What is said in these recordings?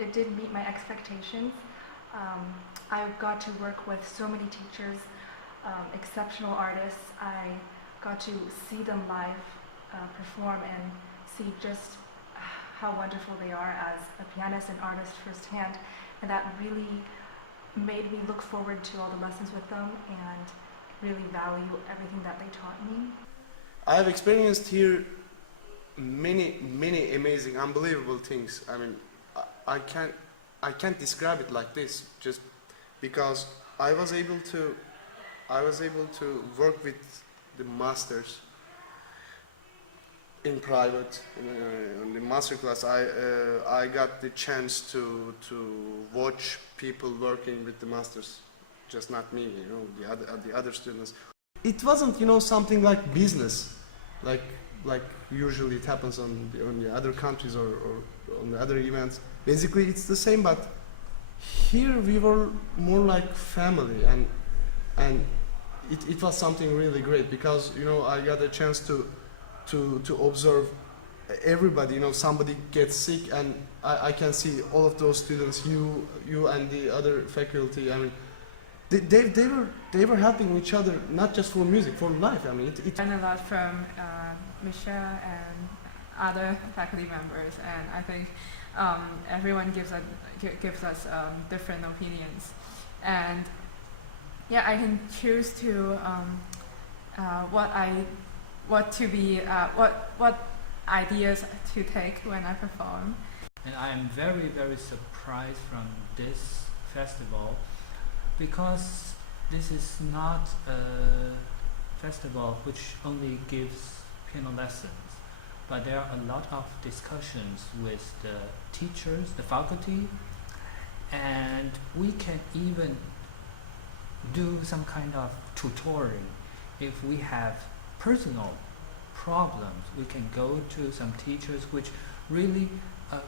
It did meet my expectations. I got to work with so many teachers, exceptional artists. I got to see them live perform and see just how wonderful they are as a pianist and artist firsthand, and that really made me look forward to all the lessons with them and really value everything that they taught me. I have experienced here many amazing, unbelievable things. I mean, I can't describe it like this, just because I was able to work with the masters in private. In the master class, I got the chance to watch people working with the masters, just not me, the other students. It wasn't, something like business, like usually it happens on the other countries or on the other events. Basically, it's the same, but here we were more like family, and it was something really great because I got a chance to observe everybody. Somebody gets sick, and I can see all of those students, you and the other faculty. I mean, they were helping each other, not just for music, for life. I mean, I learned a lot from Michelle and other faculty members, and I think everyone gives us different opinions, and yeah, I can choose to what ideas to take when I perform. And I am very surprised from this festival, because this is not a festival which only gives piano lessons, but there are a lot of discussions with the teachers, the faculty, and we can even do some kind of tutoring. If we have personal problems, we can go to some teachers which really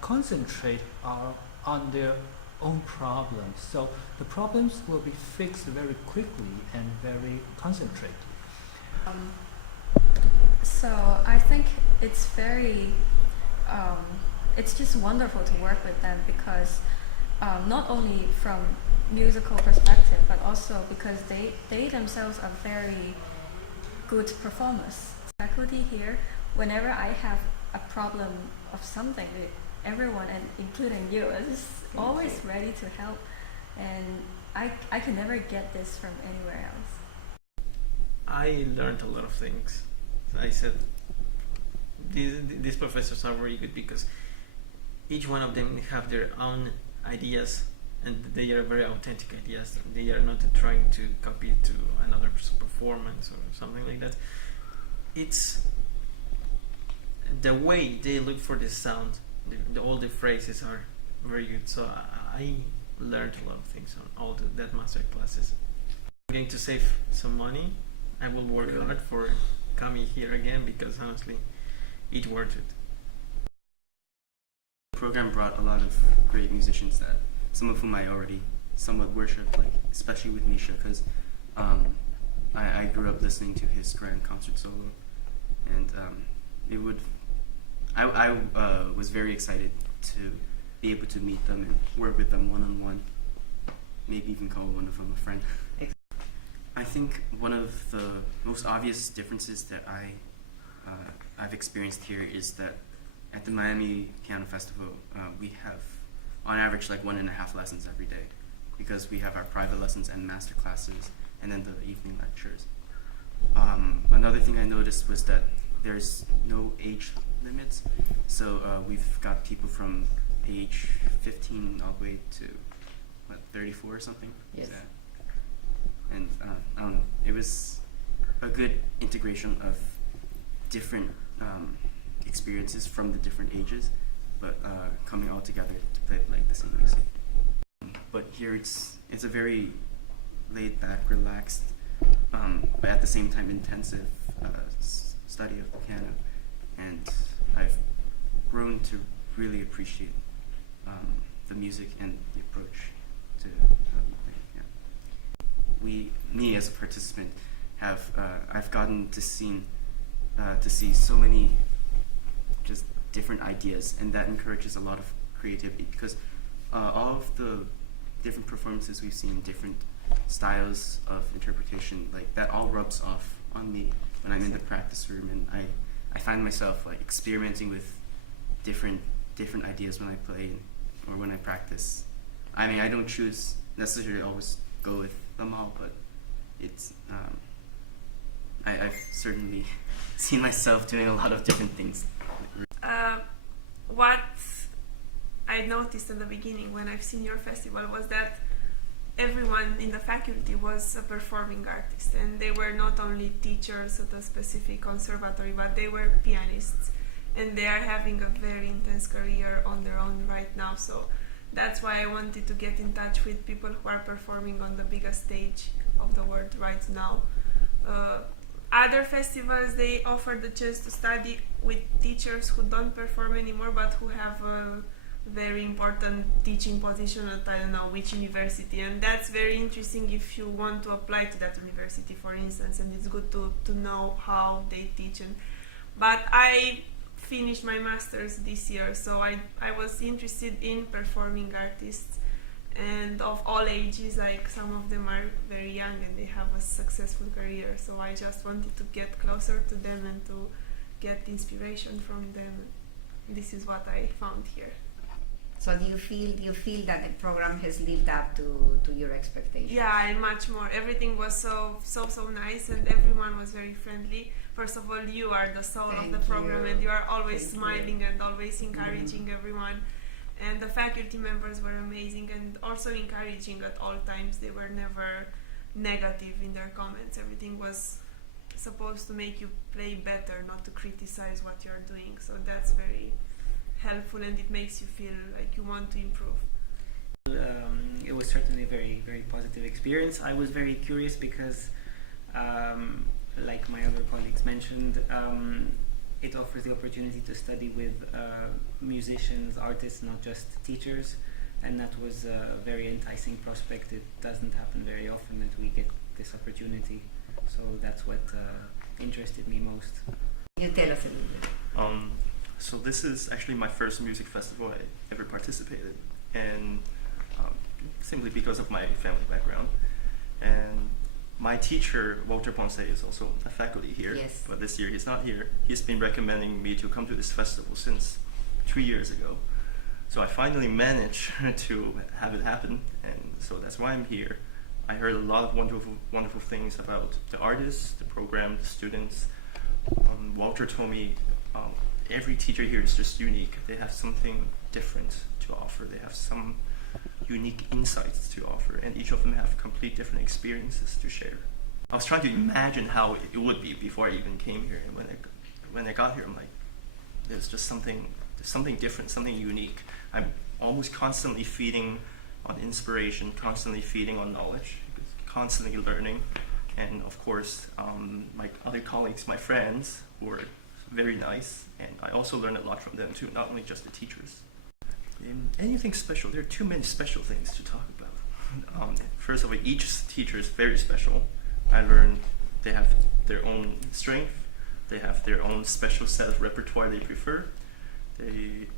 concentrate on their own problems. So the problems will be fixed very quickly and very concentrated. So I think it's it's just wonderful to work with them because not only from musical perspective, but also because they themselves are very good performers. Faculty here, whenever I have a problem of something, everyone, and including you, is always ready to help, and I can never get this from anywhere else. I learned a lot of things. I said these professors are very good because each one of them have their own ideas, and they are very authentic ideas. They are not trying to copy to another person's performance or something like that. the way they look for the sound, all the phrases are very good. So I learned a lot of things on all that master classes. I'm going to save some money. I will work hard for coming here again because honestly, it worth it. The program brought a lot of great musicians that some of whom I already somewhat worship, like especially with Misha, because I grew up listening to his grand concert solo, and I was very excited to be able to meet them and work with them one-on-one, maybe even call one of them a friend. I think one of the most obvious differences that I've experienced here is that at the Miami Piano Festival, we have on average like 1.5 lessons every day, because we have our private lessons and master classes and then the evening lectures. Another thing I noticed was that there's no age limits, so we've got people from age 15 all the way to 34 or something. Yes. And I don't know, it was a good integration of different experiences from the different ages, but coming all together to play like the same music. But here it's a very laid back, relaxed, but at the same time intensive study of the piano, and I've grown to really appreciate the music and the approach to playing piano. Me as a participant, I've gotten to see so many just different ideas, and that encourages a lot of creativity, because all of the different performances we've seen, different styles of interpretation, like that all rubs off on me when I'm in the practice room, and I find myself like experimenting with different ideas when I play or when I practice. I mean, I don't choose necessarily always go with them all, but it's I've certainly seen myself doing a lot of different things. What I noticed in the beginning when I've seen your festival was that everyone in the faculty was a performing artist, and they were not only teachers at a specific conservatory, but they were pianists, and they are having a very intense career on their own right now. So that's why I wanted to get in touch with people who are performing on the biggest stage of the world right now. Other festivals, they offer the chance to study with teachers who don't perform anymore, but who have a very important teaching position at I don't know which university, and that's very interesting if you want to apply to that university, for instance, and it's good to know how they teach. But I finished my master's this year, so I was interested in performing artists, and of all ages, like some of them are very young and they have a successful career, so I just wanted to get closer to them and to get inspiration from them. This is what I found here. So do you feel that the program has lived up to your expectations? Yeah, and much more. Everything was so nice, and everyone was very friendly. First of all, you are the soul of the program, and you are always smiling and always encouraging everyone. And the faculty members were amazing and also encouraging at all times. They were never negative in their comments. Everything was supposed to make you play better, not to criticize what you're doing. So that's very helpful, and it makes you feel like you want to improve. It was certainly a very, very positive experience. I was very curious because, like my other colleagues mentioned, it offers the opportunity to study with musicians, artists, not just teachers, and that was a very enticing prospect. It doesn't happen very often that we get this opportunity, so that's what interested me most. You tell us a little bit. So this is actually my first music festival I ever participated in, simply because of my family background. And my teacher, Walter Ponce, is also a faculty here, Yes. but this year he's not here. He's been recommending me to come to this festival since 3 years ago. So I finally managed to have it happen, and so that's why I'm here. I heard a lot of wonderful things about the artists, the program, the students. Walter told me every teacher here is just unique. They have something different to offer. They have some unique insights to offer, and each of them have complete different experiences to share. I was trying to imagine how it would be before I even came here, and when I got here, I'm like, there's something different, something unique. I'm almost constantly feeding on inspiration, constantly feeding on knowledge, constantly learning. And of course, my other colleagues, my friends, were very nice, and I also learned a lot from them too, not only just the teachers. Anything special? There are too many special things to talk about. First of all, each teacher is very special. I learned they have their own strength, they have their own special set of repertoire they prefer, they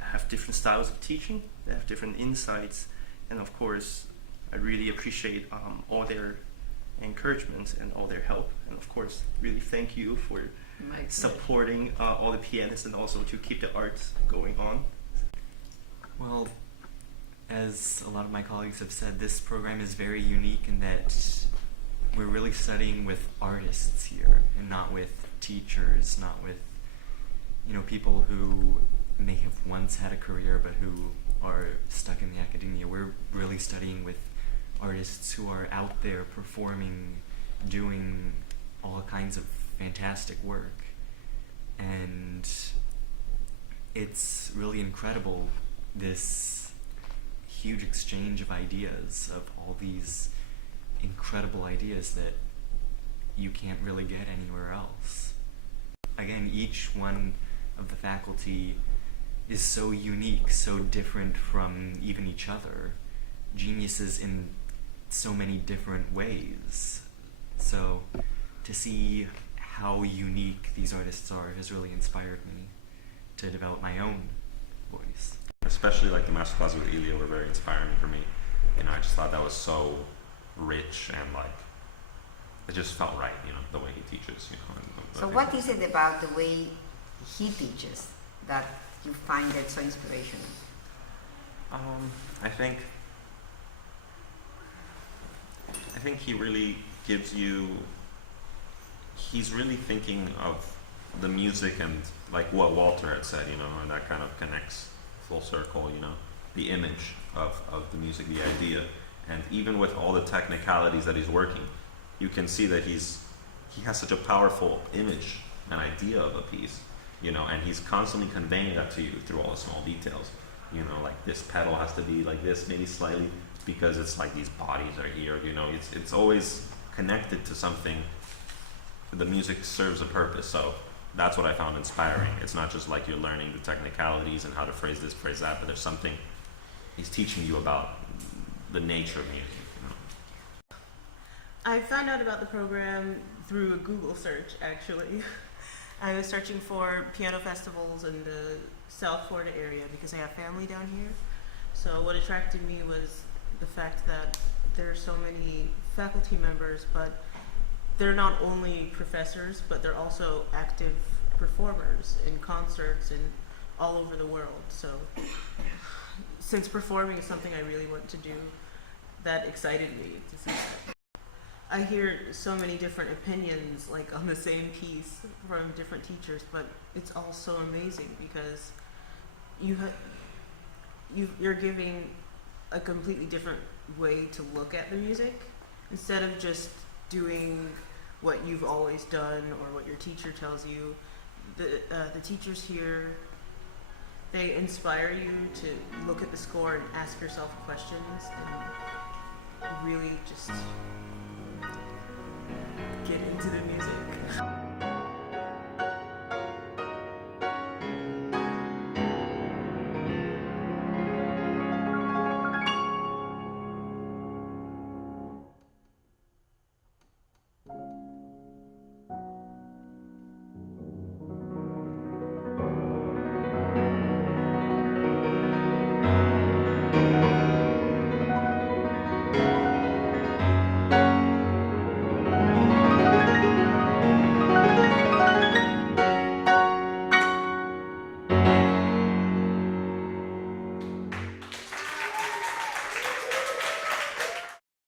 have different styles of teaching, they have different insights, and of course, I really appreciate all their encouragement and all their help. And of course, really thank you for supporting all the pianists and also to keep the arts going on. Well, as a lot of my colleagues have said, this program is very unique in that we're really studying with artists here and not with teachers, not with, you know, people who may have once had a career but who are stuck in the academia. We're really studying with artists who are out there performing, doing all kinds of fantastic work. And it's really incredible, this huge exchange of ideas, of all these incredible ideas that you can't really get anywhere else. Again, each one of the faculty is so unique, so different from even each other. Geniuses in so many different ways. So to see how unique these artists are has really inspired me to develop my own voice. Especially like the masterclasses with Ilya were very inspiring for me. You know, I just thought that was so rich and like it just felt right, you know, the way he teaches, you know. So what is it about the way he teaches that you find it so inspirational? I think he really gives you, he's really thinking of the music and like what Walter had said, you know, and that kind of connects full circle, you know, the image of the music, the idea. And even with all the technicalities that he's working, you can see that he has such a powerful image, an idea of a piece, you know, and he's constantly conveying that to you through all the small details. You know, like this pedal has to be like this, maybe slightly, because it's like these bodies are here, you know, it's always connected to something. The music serves a purpose, so that's what I found inspiring. It's not just like you're learning the technicalities and how to phrase this, phrase that, but there's something he's teaching you about the nature of music, you know. I found out about the program through a Google search, actually. I was searching for piano festivals in the South Florida area because I have family down here. So what attracted me was the fact that there are so many faculty members, but they're not only professors, but they're also active performers in concerts and all over the world. So since performing is something I really want to do, that excited me to see that. I hear so many different opinions like on the same piece from different teachers, but it's all so amazing because you're giving a completely different way to look at the music instead of just doing what you've always done or what your teacher tells you. The teachers here, they inspire you to look at the score and ask yourself questions and really just get into the music.